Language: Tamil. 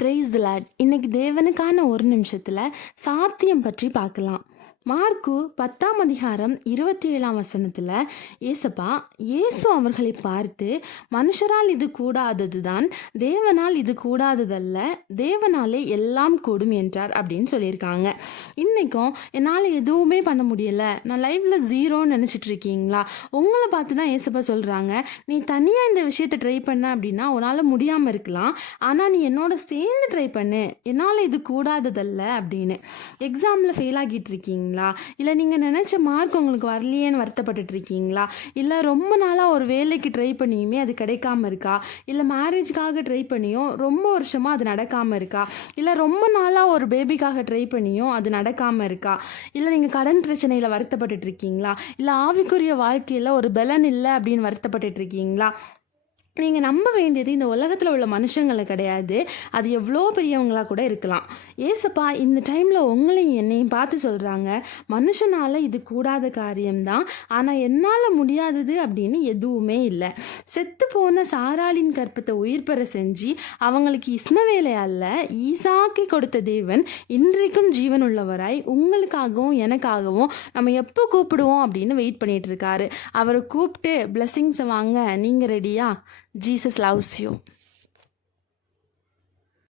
Praise the Lord. இன்னைக்கு தேவனுக்கான ஒரு நிமிஷத்தில் சாத்தியம் பற்றி பார்க்கலாம். மார்க்கு 10ஆம் அதிகாரம் 27ஆம் வசனத்தில் ஏசப்பா இயேசு அவர்களை பார்த்து, மனுஷரால் இது கூடாதது தான், தேவனால் இது கூடாததல்ல, தேவனாலே எல்லாம் கூடும் என்றார் அப்படின்னு சொல்லியிருக்காங்க. இன்றைக்கும் என்னால் எதுவுமே பண்ண முடியலை, நான் லைஃப்பில் ஜீரோன்னு நினச்சிட்டு இருக்கீங்களா? உங்களை பார்த்து தான் ஏசப்பா சொல்கிறாங்க, நீ தனியாக இந்த விஷயத்தை ட்ரை பண்ண அப்படின்னா உன்னால் முடியாமல் இருக்கலாம், ஆனால் நீ என்னோட சேர்ந்து ட்ரை பண்ணு, என்னால் இது கூடாததல்ல அப்படின்னு. எக்ஸாமில் ஃபெயில் ஆகிட்டு இருக்கீங்களா? இல்லை நீங்கள் நினச்ச மார்க் உங்களுக்கு வரலையேன்னு வருத்தப்பட்டுட்டு இருக்கீங்களா? இல்லை ரொம்ப நாளாக ஒரு வேலைக்கு ட்ரை பண்ணியுமே அது கிடைக்காம இருக்கா? இல்லை மேரேஜுக்காக ட்ரை பண்ணியும் ரொம்ப வருஷமாக அது நடக்காமல் இருக்கா? இல்லை ரொம்ப நாளாக ஒரு பேபிக்காக ட்ரை பண்ணியும் அது நடக்காமல் இருக்கா? இல்லை நீங்கள் கடன் பிரச்சனையில் வருத்தப்பட்டுட்டு இருக்கீங்களா? இல்லை ஆவிக்குரிய வாழ்க்கையில் ஒரு பலன் இல்லை அப்படின்னு வருத்தப்பட்டுட்டு இருக்கீங்களா? நீங்கள் நம்ப வேண்டியது இந்த உலகத்தில் உள்ள மனுஷங்களை கிடையாது, அது எவ்வளோ பெரியவங்களாக கூட இருக்கலாம். ஏசப்பா இந்த டைமில் உங்களையும் என்னையும் பார்த்து சொல்கிறாங்க, மனுஷனால் இது கூடாத காரியம்தான், ஆனால் என்னால் முடியாதது அப்படின்னு எதுவுமே இல்லை. செத்து போன சாராளின் கற்பத்தை உயிர் பெற செஞ்சு அவங்களுக்கு இஸ்மவேலை அல்ல ஈசாக்கை கொடுத்த தேவன் இன்றைக்கும் ஜீவன் உள்ளவராய் உங்களுக்காகவும் எனக்காகவும் நம்ம எப்போ கூப்பிடுவோம் அப்படின்னு வெயிட் பண்ணிட்டு இருக்காரு. அவரை கூப்பிட்டு பிளெஸிங்ஸை வாங்க நீங்கள் ரெடியா? Jesus loves you.